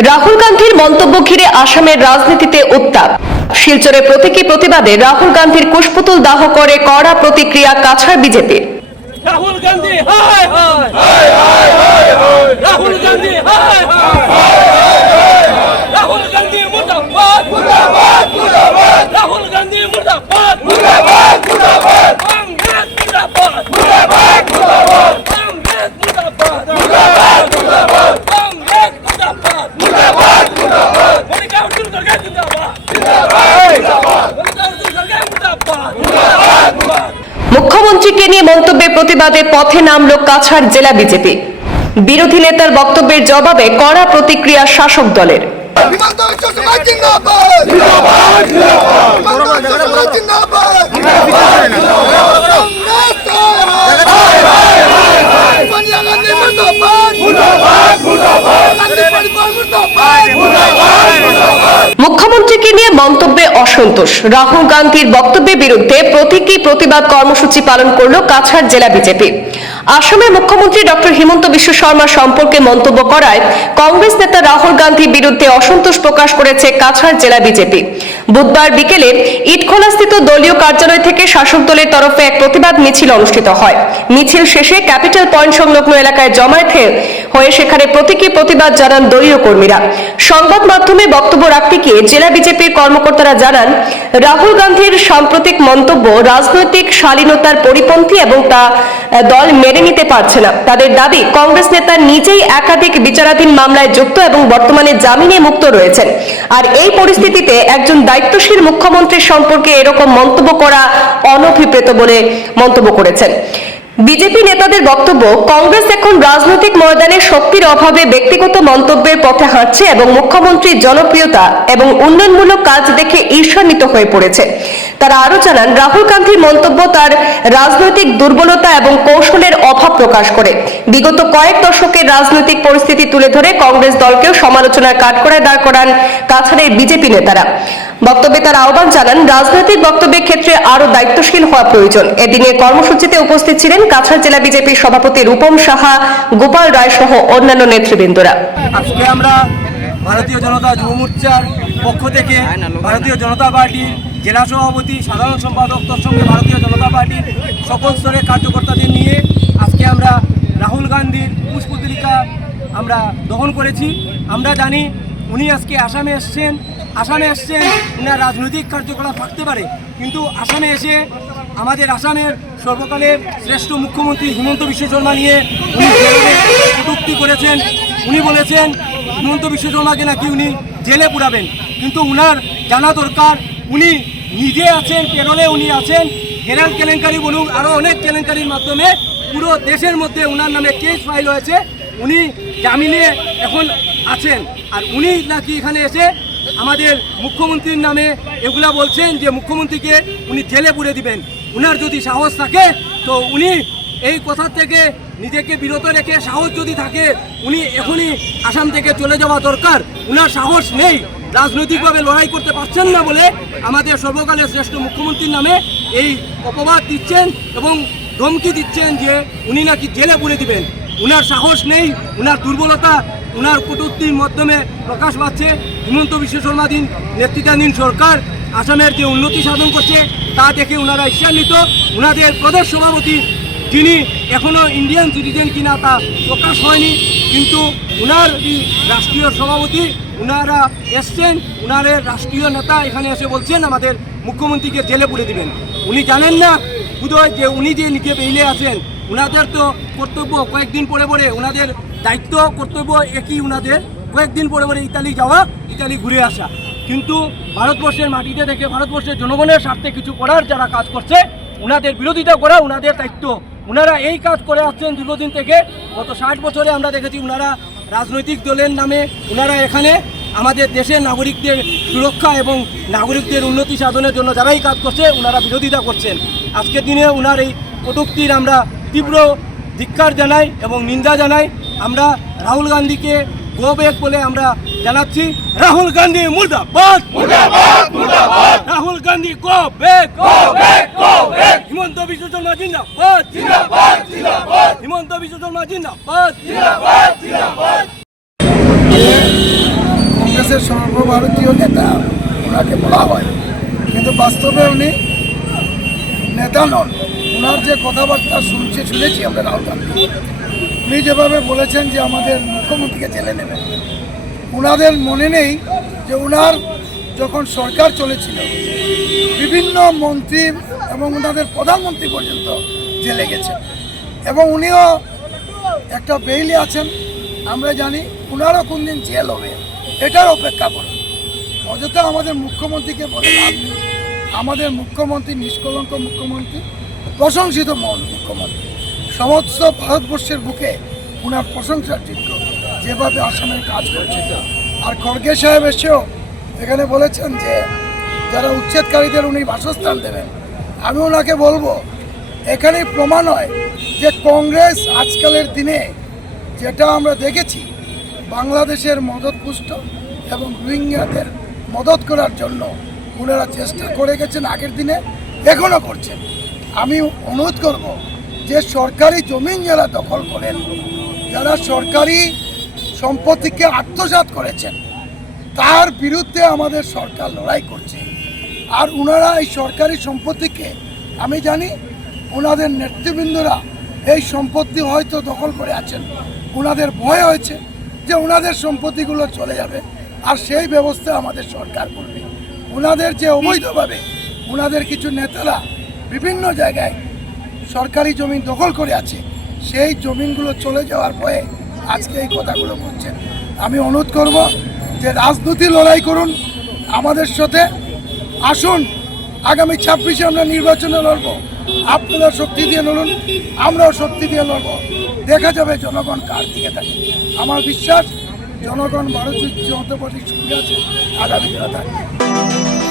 রাহুল গান্ধীর মন্তব্য ঘিরে আসামের রাজনীতিতে উত্তাপ শিলচরে প্রতীকী প্রতিবাদে রাহুল গান্ধীর কুশপুতুল দাহ করে কড়া প্রতিক্রিয়া কাছাড় বিজেপির রাহুল গান্ধী হায় হায় রাহুল গান্ধী মুর্দাবাদ মুর্দাবাদ মুর্দাবাদ রাহুল গান্ধী মুর্দাবাদ মুর্দাবাদ মুর্দাবাদ কংগ্রেস মুর্দাবাদ মুর্দাবাদ মুর্দাবাদ কংগ্রেস মুর্দাবাদ মুর্দাবাদ মুর্দাবাদ কংগ্রেস মুর্দাবাদ মুর্দাবাদ মুর্দাবাদ মনিকা উর্দু সরকার জিন্দাবাদ জিন্দাবাদ জিন্দাবাদ মনিকা উর্দু সরকার মুর্দাবাদ মুর্দাবাদ মুর্দাবাদ মুখ্যমন্ত্রীকে নিয়ে মন্তব্যের প্রতিবাদে পথে নামল কাছাড় জেলা বিজেপি। বিরোধী নেতার বক্তব্যের জবাবে কড়া প্রতিক্রিয়া শাসক দলের হিমন্ত বিশ্ব সমাজ জিন্দাবাদ জিন্দাবাদ হিমন্ত বিশ্ব সমাজ জিন্দাবাদ সোনিয়া গান্ধী মুর্দাবাদ মুর্দাবাদ মুর্দাবাদ গান্ধী পরিবার মুর্দাবাদ মুর্দাবাদ মুখ্যমন্ত্রীকে নিয়ে মন্তব্যে অসন্তোষ। রাহুল গান্ধীর বক্তব্যের বিরুদ্ধে প্রতীকী প্রতিবাদ কর্মসূচি পালন করল কাছাড় জেলা বিজেপি। আসামের মুখ্যমন্ত্রী ডক্টর হিমন্ত বিশ্ব শর্মা সম্পর্কে মন্তব্য করায় কংগ্রেস নেতা রাহুল গান্ধীর বিরুদ্ধে অসন্তোষ প্রকাশ করেছে কাছাড় জেলা বিজেপি। বুধবার বিকেলে ইটখোলাস্থিত দলীয় কার্যালয় থেকে শাসক দলের তরফে এক প্রতিবাদ মিছিল অনুষ্ঠিত হয়। মিছিল শেষে ক্যাপিটাল পয়েন্ট সংলগ্ন এলাকায় জমায়েত হয়ে- হয়ে সেখানে প্রতীকী প্রতিবাদ জানান দলীয় কর্মীরা। সংবাদ মাধ্যমে বক্তব্য রাখতে গিয়ে জেলা বিজেপির কর্মকর্তারা জানান, রাহুল গান্ধীর সাম্প্রতিক মন্তব্য রাজনৈতিক শালীনতার পরিপন্থী এবং তা দল মেনে নিতে পারছে না। তাদের দাবি, কংগ্রেস নেতা নিজেই একাধিক বিচারাধীন মামলায় যুক্ত এবং বর্তমানে জামিনে মুক্ত রয়েছেন। আর এই পরিস্থিতিতে একজন দায়িত্বশীল মুখ্যমন্ত্রীর সম্পর্কে এরকম মন্তব্য করা অনভিপ্রেত বলে মন্তব্য করেছেন। বিজেপি নেতাদের বক্তব্য, কংগ্রেস এখন রাজনৈতিক ময়দানে শক্তির অভাবে ব্যক্তিগত মন্তব্যের পথে হাঁটছে এবং মুখ্যমন্ত্রীর জনপ্রিয়তা এবং উন্নয়নমূলক কাজ দেখে ঈর্ষান্বিত হয়ে পড়েছে। তারা আরও জানান, রাহুল গান্ধীর মন্তব্য তার রাজনৈতিক দুর্বলতা এবং কৌশলের অভাব প্রকাশ করে। বিগত কয়েক দশকের রাজনৈতিক পরিস্থিতি তুলে ধরে কংগ্রেস দলকেও সমালোচনার কাঠগড়ায় দাঁড় করান কাছাড়ের বিজেপি নেতারা। বক্তব্যে তার আহ্বান জানান, রাজনৈতিক বক্তব্যের ক্ষেত্রে আরও দায়িত্বশীল হওয়া প্রয়োজন। এদিনের কর্মসূচিতে উপস্থিত ছিলেন কাছাড় জেলা বিজেপির সভাপতি রূপম সাহা, গোপাল রায় সহ অন্যান্য নেতৃবৃন্দরা। আজকে আমরা ভারতীয় জনতা যুব মোর্চার পক্ষ থেকে ভারতীয় জনতা পার্টির জেলা সভাপতি, সাধারণ সম্পাদক তোর সঙ্গে ভারতীয় জনতা পার্টির সকল স্তরের কার্যকর্তাদের নিয়ে আজকে আমরা রাহুল গান্ধীর পুষ্পতলিকা আমরা দহন করেছি। আমরা জানি উনি আজকে আসামে এসছেন আসামে এসছেন, উনার রাজনৈতিক কার্যকলাপ থাকতে পারে, কিন্তু আসামে এসে আমাদের আসামের সর্বকালের শ্রেষ্ঠ মুখ্যমন্ত্রী হিমন্ত বিশ্ব শর্মা নিয়ে উনি কটূক্তি করেছেন। উনি বলেছেন, হিমন্ত বিশ্ব শর্মাকে নাকি উনি জেলে পুরাবেন। কিন্তু উনার জানা দরকার, উনি নিজে আছেন, কেরলে উনি আছেন। হেরাল কেলেঙ্কারি বলুন আরও অনেক কেলেঙ্কারির মাধ্যমে পুরো দেশের মধ্যে উনার নামে কেস ফাইল হয়েছে। উনি জামিনে এখন আছেন। আর উনি নাকি এখানে এসে আমাদের মুখ্যমন্ত্রীর নামে এগুলা বলছেন যে, মুখ্যমন্ত্রীকে উনি জেলে পুরে দিবেন। উনার যদি সাহস থাকে, তো উনি এই কথা থেকে নিজেকে বিরত রেখে সাহস যদি থাকে, উনি এখনই আসাম থেকে চলে যাওয়া দরকার। উনার সাহস নেই। রাজনৈতিকভাবে লড়াই করতে পারছেন না বলে আমাদের সর্বকালের শ্রেষ্ঠ মুখ্যমন্ত্রীর নামে এই অপবাদ দিচ্ছেন এবং ধমকি দিচ্ছেন যে উনি নাকি জেলে পুরে দিবেন। উনার সাহস নেই, উনার দুর্বলতা, উনার কটূক্তির মাধ্যমে প্রকাশ পাচ্ছে। হিমন্ত বিশ্ব শর্মাধীন নেতৃত্বাধীন সরকার আসামের যে উন্নতি সাধন করছে তা দেখে উনারা ঈর্ষান্বিত উনাদের প্রদেশ সভাপতি, যিনি এখনও ইন্ডিয়ান সিটিজেন কিনা তা প্রকাশ হয়নি, কিন্তু এই রাষ্ট্রীয় সভাপতি, উনারা এসছেন ওনারের রাষ্ট্রীয় নেতা এখানে এসে বলছেন, আমাদের মুখ্যমন্ত্রীকে জেলে পুরে দিবেন। উনি জানেন না বোধহয় যে উনি যে নিজে বেইলে আছেন, উনাদের তো কর্তব্য কয়েকদিন পরে পরে, উনাদের দায়িত্ব, কর্তব্য একই উনাদের। কয়েকদিন পরে পরে ইতালি যাওয়া, ইতালি ঘুরে আসা। কিন্তু ভারতবর্ষের মাটিতে থেকে ভারতবর্ষের জনগণের স্বার্থে কিছু করার যারা কাজ করছে, উনাদের বিরোধিতা করা উনাদের দায়িত্ব। উনারা এই কাজ করে আসছেন দীর্ঘদিন থেকে। গত ষাট বছরে আমরা দেখেছি উনারা রাজনৈতিক দলের নামে উনারা এখানে আমাদের দেশের নাগরিকদের সুরক্ষা এবং নাগরিকদের উন্নতি সাধনের জন্য যারাই কাজ করছে, উনারা বিরোধিতা করছেন। আজকের দিনে উনার এই কটুক্তির আমরা তীব্র ধিক্কার জানাই এবং নিন্দা জানাই। আমরা রাহুল গান্ধীকে গো ব্যাক বলে আমরা জানাচ্ছি রাহুল গান্ধী মুর্দাবাদ। রাহুল গান্ধী গো ব্যাক হিমন্ত বিশ্ব শর্মা জিন্দাবাদ। হিমন্ত বিশ্ব শর্মা জিন্দাবাদ। কংগ্রেসের সর্বভারতীয় নেতা ওনাকে বলা হয়। কিন্তু বাস্তবে উনি নেতা নন। ওনার যে কথাবার্তা শুনছে শুনেছি আমরা রাহুল গান্ধী উনি যেভাবে বলেছেন যে আমাদের মুখ্যমন্ত্রীকে জেলে নেবেন ওনাদের মনে নেই যে ওনার যখন সরকার চলেছিল, বিভিন্ন মন্ত্রী এবং ওনাদের প্রধানমন্ত্রী পর্যন্ত জেলে গেছেন এবং উনিও একটা বেইলি আছেন, আমরা জানি ওনারও কোন দিন জেল হবে, এটার অপেক্ষা করুন। অযথা আমাদের মুখ্যমন্ত্রীকে বলে আমাদের মুখ্যমন্ত্রী নিষ্কলঙ্ক মুখ্যমন্ত্রী, প্রশংসিত মন মুখ্যমন্ত্রী। সমস্ত ভারতবর্ষের বুকে ওনার প্রশংসার যোগ্য যেভাবে আসামের কাজ করছে। আর খড়গে সাহেব এসেও এখানে বলেছেন যে, যারা উচ্ছেদকারীদের উনি বাসস্থান দেবেন, আমি ওনাকে বলব, এখানেই প্রমাণ হয় যে কংগ্রেস আজকালের দিনে যেটা আমরা দেখেছি, বাংলাদেশের মদতপুষ্ট এবং রোহিঙ্গাদের মদত করার জন্য ওনারা চেষ্টা করে গেছেন আগের দিনে এখনও করছেন। আমি অনুরোধ করব যে সরকারি জমিন যারা দখল করেন, যারা সরকারি সম্পত্তিকে আত্মসাৎ করেছেন। তার বিরুদ্ধে আমাদের সরকার লড়াই করছে। আর ওনারা এই সরকারি সম্পত্তিকে, আমি জানি ওনাদের নেতৃবৃন্দরা এই সম্পত্তি হয়তো দখল করে আছেন। ওনাদের ভয় হয়েছে যে ওনাদের সম্পত্তিগুলো চলে যাবে। আর সেই ব্যবস্থা আমাদের সরকার করবে। ওনাদের যে অবৈধভাবে ওনাদের কিছু নেতারা বিভিন্ন জায়গায় সরকারি জমি দখল করে আছে, সেই জমিনগুলো চলে যাওয়ার ভয়ে আজকে এই কথাগুলো বলছেন। আমি অনুরোধ করব যে রাজনীতি লড়াই করুন, আমাদের সাথে আসুন। আগামী ছাব্বিশে আমরা নির্বাচনে লড়ব। আপনারা শক্তি দিয়ে লড়ুন, আমরাও শক্তি দিয়ে লড়ব। দেখা যাবে জনগণ কার দিকে থাকে। আমার বিশ্বাস, জনগণ ভারতীয় জনতা পার্টির সঙ্গে আছে আগামী দিনে থাকবে